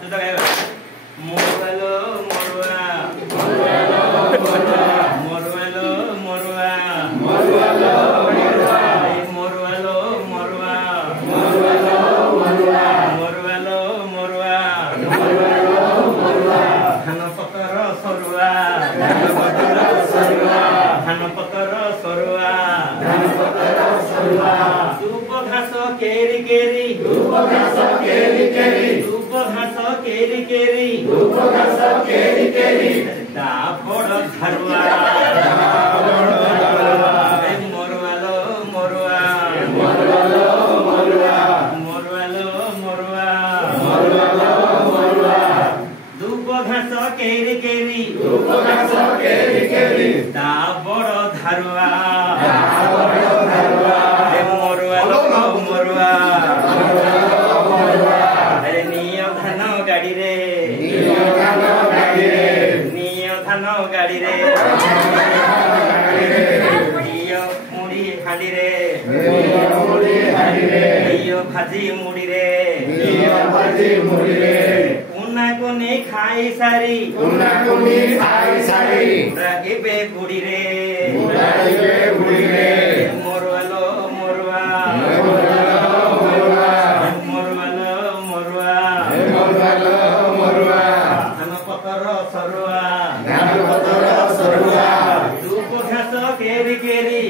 सुधा गाइबा मोरवालो मोरवा मोरवालो मोरवा मोरवालो मोरवा मोरवालो मोरवा धान पतर सरुआ धान पतर सरुआ धूप घास केरी केरी धूप घास केरी केरी ता बड़ धरुआ मोरवालो मोरवा धूप घास केरी केरी ता बड़ धरुआ मोरवालो मोरवा निय धान गाड़ी रे निय मुड़ी हांडी रे निय भाजी मुड़ी रे उन्ना को नहीं खाई सारी रागिबे बुड़ी रे मोरवालो मोरवा धान पतर सरुआ धूप घास केरी केरी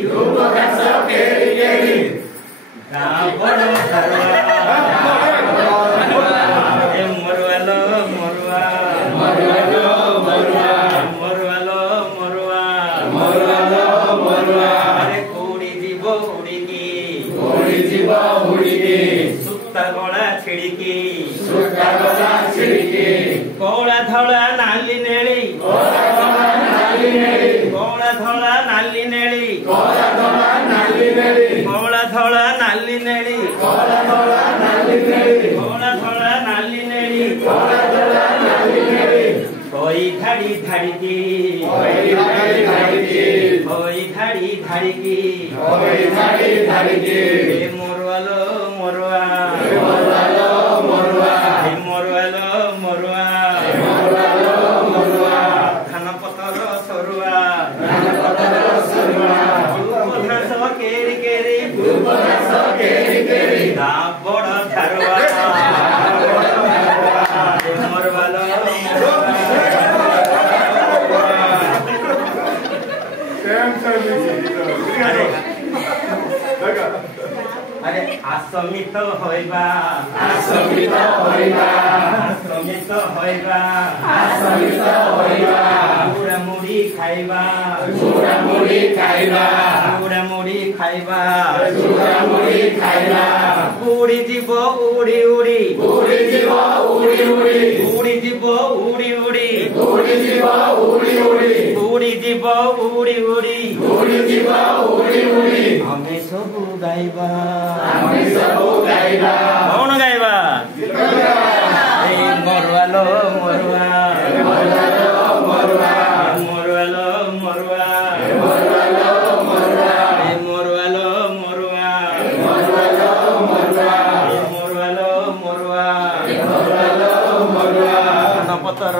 ता बड़ धरुआ मोरवालो अरे उड़ी जीव उड़िकी सुता गला छिड़िकी कौला धला नाली नेली कौला धला नाली नेली कोई धाड़ी धाड़िकी मोरवालो मोरवा धान पतर सरुआ घास केरी केरी ता बड़ धरुआ मोरवालो अरे आसमित होइबा चूड़ा मुड़ी खाइबा उड़ी जीव उड़ी उड़ी हमें सबू गाइबा कौन गाइबा मोरवालो मोरवा पतर